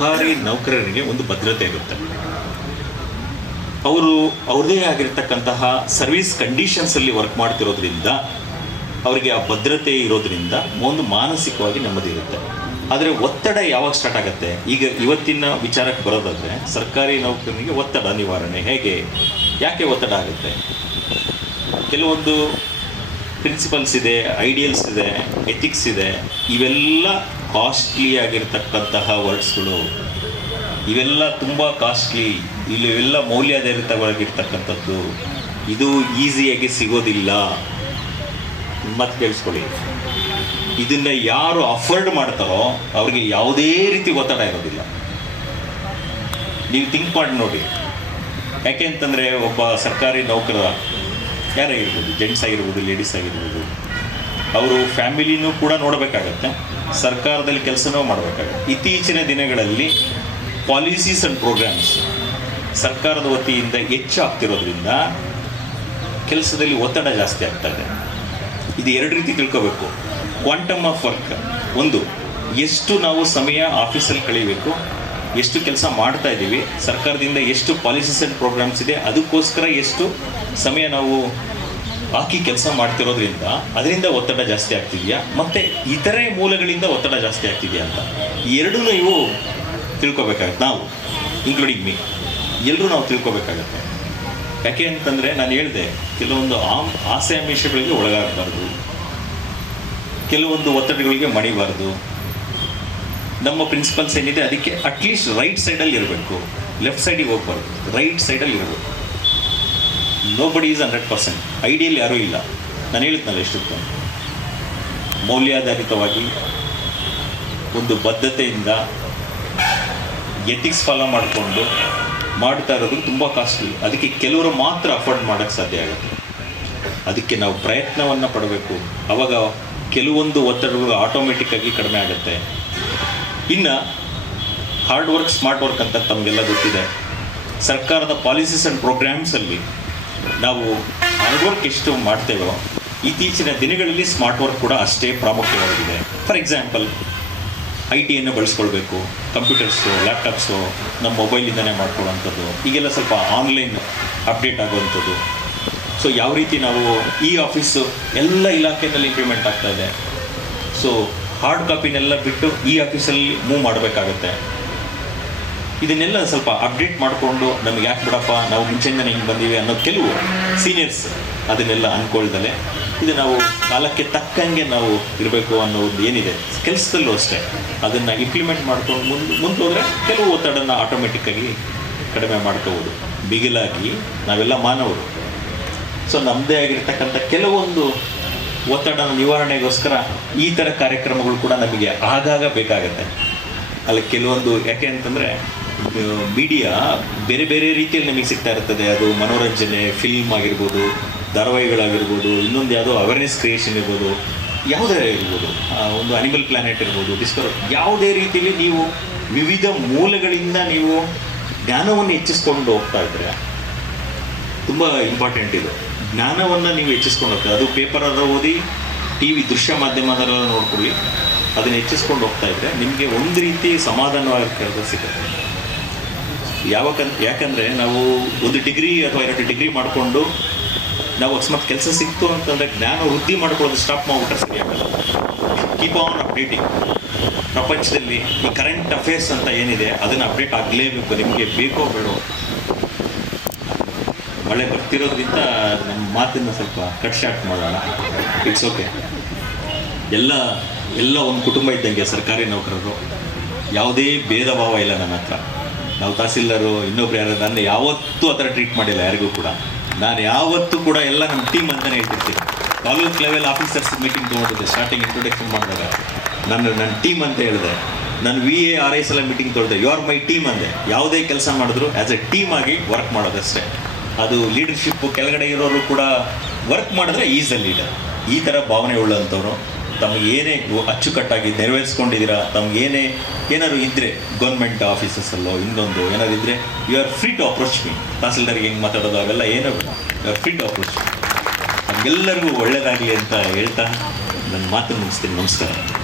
ಸರ್ಕಾರಿ ನೌಕರರಿಗೆ ಒಂದು ಭದ್ರತೆ ಇರುತ್ತೆ. ಅವರು ಅವ್ರದೇ ಆಗಿರ್ತಕ್ಕಂತಹ ಸರ್ವಿಸ್ ಕಂಡೀಷನ್ಸಲ್ಲಿ ವರ್ಕ್ ಮಾಡ್ತಿರೋದ್ರಿಂದ ಅವರಿಗೆ ಆ ಭದ್ರತೆ ಇರೋದ್ರಿಂದ ಒಂದು ಮಾನಸಿಕವಾಗಿ ನೆಮ್ಮದಿ ಇರುತ್ತೆ. ಆದರೆ ಒತ್ತಡ ಯಾವಾಗ ಸ್ಟಾರ್ಟ್ ಆಗುತ್ತೆ? ಈಗ ಇವತ್ತಿನ ವಿಚಾರಕ್ಕೆ ಬರೋದಾದರೆ ಸರ್ಕಾರಿ ನೌಕರನಿಗೆ ಒತ್ತಡ ನಿವಾರಣೆ ಹೇಗೆ? ಯಾಕೆ ಒತ್ತಡ ಆಗುತ್ತೆ? ಕೆಲವೊಂದು ಪ್ರಿನ್ಸಿಪಲ್ಸ್ ಇದೆ ಐಡಿಯಲ್ಸ್ ಇದೆ ಎಥಿಕ್ಸ್ ಇದೆ, ಇವೆಲ್ಲ ಕಾಸ್ಟ್ಲಿ ಆಗಿರ್ತಕ್ಕಂತಹ ವರ್ಡ್ಸ್ಗಳು ಇವೆಲ್ಲ ತುಂಬ ಕಾಸ್ಟ್ಲಿ ಇಲ್ಲಿವೆಲ್ಲ ಮೌಲ್ಯಾಧಾರಿತವಾಗಿರ್ತಕ್ಕಂಥದ್ದು. ಇದು ಈಸಿಯಾಗಿ ಸಿಗೋದಿಲ್ಲ. ಮತ್ತೆ ಕೇಳಿಸ್ಕೊಳ್ಳಿ. ಇದನ್ನ ಯಾರು ಅಫೋರ್ಡ್ ಮಾಡ್ತಾರೋ ಅವ್ರಿಗೆ ಯಾವುದೇ ರೀತಿ ಒತ್ತಡ ಇರೋದಿಲ್ಲ. ನೀವು ಥಿಂಕ್ ಮಾಡಿ ನೋಡಿ. ಯಾಕೆ ಅಂತಂದರೆ ಒಬ್ಬ ಸರ್ಕಾರಿ ನೌಕರ ಯಾರೇ ಇರ್ಬೋದು ಜೆಂಟ್ಸ್ ಆಗಿರ್ಬೋದು ಲೇಡೀಸ್ ಆಗಿರ್ಬೋದು, ಅವರು ಫ್ಯಾಮಿಲಿನೂ ಕೂಡ ನೋಡಬೇಕಾಗತ್ತೆ, ಸರ್ಕಾರದಲ್ಲಿ ಕೆಲಸನೂ ಮಾಡಬೇಕಾಗತ್ತೆ. ಇತ್ತೀಚಿನ ದಿನಗಳಲ್ಲಿ ಪಾಲಿಸೀಸ್ ಆ್ಯಂಡ್ ಪ್ರೋಗ್ರಾಮ್ಸ್ ಸರ್ಕಾರದ ವತಿಯಿಂದ ಹೆಚ್ಚಾಗ್ತಿರೋದ್ರಿಂದ ಕೆಲಸದಲ್ಲಿ ಒತ್ತಡ ಜಾಸ್ತಿ ಆಗ್ತಾ ಇದೆ. ಇದು ಎರಡು ರೀತಿ ತಿಳ್ಕೋಬೇಕು. ಕ್ವಾಂಟಮ್ ಆಫ್ ವರ್ಕ್ ಒಂದು, ಎಷ್ಟು ನಾವು ಸಮಯ ಆಫೀಸಲ್ಲಿ ಕಳಿಬೇಕು ಎಷ್ಟು ಕೆಲಸ ಮಾಡ್ತಾ ಇದ್ದೀವಿ, ಸರ್ಕಾರದಿಂದ ಎಷ್ಟು ಪಾಲಿಸೀಸ್ ಆ್ಯಂಡ್ ಪ್ರೋಗ್ರಾಮ್ಸ್ ಇದೆ, ಅದಕ್ಕೋಸ್ಕರ ಎಷ್ಟು ಸಮಯ ನಾವು ಹಾಕಿ ಕೆಲಸ ಮಾಡ್ತಿರೋದ್ರಿಂದ ಅದರಿಂದ ಒತ್ತಡ ಜಾಸ್ತಿ ಆಗ್ತಿದೆಯಾ? ಮತ್ತು ಇತರೆ ಮೂಲಗಳಿಂದ ಒತ್ತಡ ಜಾಸ್ತಿ ಆಗ್ತಿದೆಯಾ ಅಂತ. ಎರಡೂ ನೀವು ತಿಳ್ಕೊಬೇಕಾಗತ್ತೆ. ನಾವು ಇನ್ಕ್ಲೂಡಿಂಗ್ ಮೀ ಎಲ್ಲರೂ ನಾವು ತಿಳ್ಕೊಬೇಕಾಗತ್ತೆ. ಯಾಕೆ ಅಂತಂದರೆ ನಾನು ಹೇಳಿದೆ, ಕೆಲವೊಂದು ಆಮ್, ಆಸೆ ಆಮಿಷಗಳಿಗೆ ಒಳಗಾಗಬಾರ್ದು. ಕೆಲವೊಂದು ಒತ್ತಡಗಳಿಗೆ ಮಣಿಬಾರ್ದು. ನಮ್ಮ ಪ್ರಿನ್ಸಿಪಲ್ಸ್ ಏನಿದೆ, ಅದಕ್ಕೆ ಅಟ್ಲೀಸ್ಟ್ ರೈಟ್ ಸೈಡಲ್ಲಿ ಇರಬೇಕು. ಲೆಫ್ಟ್ ಸೈಡಿಗೆ ಹೋಗ್ಬಾರ್ದು. ರೈಟ್ ಸೈಡಲ್ಲಿ ಇರಬೇಕು. ನೋ ಬಡಿ ಈಸ್ ಹಂಡ್ರೆಡ್ ಪರ್ಸೆಂಟ್ ಐಡಿಯಲ್ ಯಾರೂ ಇಲ್ಲ. ನಾನು ಹೇಳಿದ್ನಲ್ಲ ಎಷ್ಟೊತ್ತು ಮೌಲ್ಯಾಧಾರಿತವಾಗಿ, ಒಂದು ಬದ್ಧತೆಯಿಂದ ಎಥಿಕ್ಸ್ ಫಾಲೋ ಮಾಡಿಕೊಂಡು ಮಾಡ್ತಾ ಇರೋದು ತುಂಬ ಕಾಸ್ಟ್ಲಿ ಅದಕ್ಕೆ ಕೆಲವರು ಮಾತ್ರ ಅಫೋರ್ಡ್ ಮಾಡೋಕ್ಕೆ ಸಾಧ್ಯ ಆಗುತ್ತೆ. ಅದಕ್ಕೆ ನಾವು ಪ್ರಯತ್ನವನ್ನು ಪಡಬೇಕು. ಆವಾಗ ಕೆಲವೊಂದು ಒತ್ತಡಗಳು ಆಟೋಮೆಟಿಕ್ಕಾಗಿ ಕಡಿಮೆ ಆಗುತ್ತೆ. ಇನ್ನು ಹಾರ್ಡ್ ವರ್ಕ್ ಸ್ಮಾರ್ಟ್ ವರ್ಕ್ ಅಂತ ತಮಗೆಲ್ಲ ಗೊತ್ತಿದೆ. ಸರ್ಕಾರದ ಪಾಲಿಸೀಸ್ ಆ್ಯಂಡ್ ಪ್ರೋಗ್ರಾಮ್ಸಲ್ಲಿ ನಾವು ಹಾರ್ಡ್ ವರ್ಕ್ ಎಷ್ಟು ಮಾಡ್ತೇವೋ, ಇತ್ತೀಚಿನ ದಿನಗಳಲ್ಲಿ ಸ್ಮಾರ್ಟ್ ವರ್ಕ್ ಕೂಡ ಅಷ್ಟೇ ಪ್ರಾಮುಖ್ಯವಾಗಿದೆ. ಫಾರ್ ಎಕ್ಸಾಂಪಲ್ ಐ ಟಿಯನ್ನು ಬಳಸ್ಕೊಳ್ಬೇಕು ಕಂಪ್ಯೂಟರ್ಸು ಲ್ಯಾಪ್ಟಾಪ್ಸು ನಮ್ಮ ಮೊಬೈಲಿಂದನೇ ಮಾಡ್ಕೊಳ್ಳೋವಂಥದ್ದು, ಈಗೆಲ್ಲ ಸ್ವಲ್ಪ ಆನ್ಲೈನ್ ಅಪ್ಡೇಟ್ ಆಗುವಂಥದ್ದು. ಸೊ ಯಾವ ರೀತಿ ನಾವು ಈ ಆಫೀಸು ಎಲ್ಲ ಇಲಾಖೆಯಲ್ಲಿ ಇಂಪ್ಲಿಮೆಂಟ್ ಆಗ್ತಾ ಇದೆ. ಸೊ ಹಾರ್ಡ್ ಕಾಪಿನೆಲ್ಲ ಬಿಟ್ಟು ಈ ಆಫೀಸಲ್ಲಿ ಮೂವ್ ಮಾಡಬೇಕಾಗುತ್ತೆ. ಇದನ್ನೆಲ್ಲ ಸ್ವಲ್ಪ ಅಪ್ಡೇಟ್ ಮಾಡಿಕೊಂಡು ನಮ್ಗೆ ಯಾಕೆ ಬಿಡಪ್ಪ, ನಾವು ಮುಂಚೆಯಿಂದ ಹಿಂಗೆ ಬಂದೀವಿ ಅನ್ನೋ ಕೆಲವು ಸೀನಿಯರ್ಸ್ ಅದನ್ನೆಲ್ಲ ಅಂದ್ಕೊಳ್ದಲೆ ಇದು ನಾವು ಕಾಲಕ್ಕೆ ತಕ್ಕಂಗೆ ನಾವು ಇರಬೇಕು ಅನ್ನೋ ಒಂದು ಏನಿದೆ. ಕೆಲಸದಲ್ಲೂ ಅಷ್ಟೇ. ಅದನ್ನು ಇಂಪ್ಲಿಮೆಂಟ್ ಮಾಡ್ಕೊಂಡು ಮುಂದೆ ಮುಂದೆ ಕೆಲವು ಒತ್ತಡನ ಆಟೋಮೆಟಿಕ್ಕಾಗಿ ಕಡಿಮೆ ಮಾಡ್ಕೋಬೋದು. ಬಿಗಿಲಾಗಿ ನಾವೆಲ್ಲ ಮಾನವರು. ಸೊ ನಮ್ಮದೇ ಆಗಿರ್ತಕ್ಕಂಥ ಕೆಲವೊಂದು ಒತ್ತಡ ನಿವಾರಣೆಗೋಸ್ಕರ ಈ ಥರ ಕಾರ್ಯಕ್ರಮಗಳು ಕೂಡ ನಮಗೆ ಆಗಾಗ ಬೇಕಾಗತ್ತೆ. ಅಲ್ಲಿ ಕೆಲವೊಂದು ಯಾಕೆ ಅಂತಂದರೆ ಮೀಡಿಯಾ ಬೇರೆ ಬೇರೆ ರೀತಿಯಲ್ಲಿ ನಮಗೆ ಸಿಗ್ತಾ ಇರ್ತದೆ. ಅದು ಮನೋರಂಜನೆ ಫಿಲ್ಮ್ ಆಗಿರ್ಬೋದು, ಧಾರಾವಾಹಿಗಳಾಗಿರ್ಬೋದು, ಇನ್ನೊಂದು ಯಾವುದೋ ಅವೇರ್ನೆಸ್ ಕ್ರಿಯೇಷನ್ ಇರ್ಬೋದು, ಯಾವುದೇ ಇರ್ಬೋದು. ಒಂದು ಅನಿಮಲ್ ಪ್ಲಾನೆಟ್ ಇರ್ಬೋದು ಡಿಸ್ಕವರ್ ಯಾವುದೇ ರೀತಿಯಲ್ಲಿ ನೀವು ವಿವಿಧ ಮೂಲಗಳಿಂದ ನೀವು ಜ್ಞಾನವನ್ನು ಹೆಚ್ಚಿಸ್ಕೊಂಡು ಹೋಗ್ತಾ ಇದ್ರೆ ತುಂಬ ಇಂಪಾರ್ಟೆಂಟ್ ಇದು. ಜ್ಞಾನವನ್ನು ನೀವು ಹೆಚ್ಚಿಸ್ಕೊಂಡು ಹೋಗ್ತಾರೆ ಅದು ಅದರ ಓದಿ ಟಿ ವಿ ದೃಶ್ಯ ಮಾಧ್ಯಮದಲ್ಲ ನೋಡ್ಕೊಳ್ಳಿ, ಅದನ್ನು ಹೆಚ್ಚಿಸ್ಕೊಂಡು ಹೋಗ್ತಾ ಇದ್ದರೆ ನಿಮಗೆ ಒಂದು ರೀತಿ ಸಮಾಧಾನವಾಗಿ ಸಿಗುತ್ತೆ. ಯಾವಾಗ ಯಾಕಂದರೆ ನಾವು ಒಂದು ಡಿಗ್ರಿ ಅಥವಾ ಎರಡು ಡಿಗ್ರಿ ಮಾಡಿಕೊಂಡು ನಾವು ಅಕಸ್ಮಾತ್ ಕೆಲಸ ಸಿಕ್ತು ಅಂತಂದರೆ ಜ್ಞಾನ ವೃದ್ಧಿ ಮಾಡ್ಕೊಳ್ಳೋದು ಸ್ಟಾಪ್ ಮಾಡಿಬಿಟ್ರೆ ಸರಿಯಾಗಲ್ಲ ಕೀಪ್ ಆನ್ ಅಪ್ಡೇಟಿಂಗ್ ಪ್ರಪಂಚದಲ್ಲಿ ಈ ಕರೆಂಟ್ ಅಫೇರ್ಸ್ ಅಂತ ಏನಿದೆ, ಅದನ್ನು ಅಪ್ಡೇಟ್ ಆಗಲೇಬೇಕು. ನಿಮಗೆ ಬೇಕೋ ಬೇಡೋ ಮಳೆ ಬರ್ತಿರೋದ್ರಿಂದ ನಮ್ಮ ಮಾತನ್ನು ಸ್ವಲ್ಪ ಕಟ್ ಶಾರ್ಟ್ ಮಾಡೋಣ. ಇಟ್ಸ್ ಓಕೆ ಎಲ್ಲ ಎಲ್ಲ ಒಂದು ಕುಟುಂಬ ಇದ್ದಂಗೆ ಸರ್ಕಾರಿ ನೌಕರರು, ಯಾವುದೇ ಭೇದ ಭಾವ ಇಲ್ಲ ನನ್ನ ಹತ್ರ. ನಾವು ತಹಸೀಲ್ದಾರು, ಇನ್ನೊಬ್ರು ಯಾರು ನನ್ನ ಯಾವತ್ತೂ ಆ ಥರ ಟ್ರೀಟ್ ಮಾಡಿಲ್ಲ ಯಾರಿಗೂ ಕೂಡ. ನಾನು ಯಾವತ್ತೂ ಕೂಡ ಎಲ್ಲ ನಮ್ಮ ಟೀಮ್ ಅಂತಲೇ ಹೇಳ್ತಿರ್ತೀನಿ. ತಾಲೂಕ್ ಲೆವೆಲ್ ಆಫೀಸರ್ಸ್ ಮೀಟಿಂಗ್ ತೊಗೊಂಡಿದ್ದೆ ಸ್ಟಾರ್ಟಿಂಗ್ ಇಂಟ್ರೊಡಕ್ಷನ್ ಮಾಡಿದಾಗ. ನಾನು ನನ್ನ ಟೀಮ್ ಅಂತ ಹೇಳಿದೆ. ನಾನು ವಿ ಎ ಆರ್ ಐ ಎಲ್ಲ ಮೀಟಿಂಗ್ ತೊಳೆದೆ. ಯು ಆರ್ ಮೈ ಟೀಮ್ ಅಂದೆ. ಯಾವುದೇ ಕೆಲಸ ಮಾಡಿದ್ರು ಆ್ಯಸ್ ಎ ಟೀಮ್ ಆಗಿ ವರ್ಕ್ ಮಾಡೋದಷ್ಟೇ. ಅದು ಲೀಡರ್ಶಿಪ್ಪು ಕೆಳಗಡೆ ಇರೋರು ಕೂಡ ವರ್ಕ್ ಮಾಡಿದ್ರೆ ಈಸ್ ಅ ಲೀಡರ್ ಈ ಥರ ಭಾವನೆ ಉಳ್ಳಂಥವ್ರು ತಮಗೆ ಏನೇ ಅಚ್ಚುಕಟ್ಟಾಗಿ ನೆರವೇರಿಸ್ಕೊಂಡಿದ್ದೀರಾ, ತಮ್ಗೆ ಏನೇ, ಏನಾದ್ರು ಇದ್ದರೆ ಗೌರ್ಮೆಂಟ್ ಆಫೀಸಸಲ್ಲೋ ಇನ್ನೊಂದು ಏನಾದ್ರು ಇದ್ದರೆ you are free to approach me ತಹಸೀಲ್ದಾರ್ಗೆ ಹೆಂಗೆ ಮಾತಾಡೋದು ಅವೆಲ್ಲ ಏನೋ you are free to approach ನಮಗೆಲ್ಲರಿಗೂ ಒಳ್ಳೆಯದಾಗಲಿ ಅಂತ ಹೇಳ್ತಾ ನನ್ನ ಮಾತನ್ನು ಮುಗಿಸ್ತೀನಿ. ನಮಸ್ಕಾರ.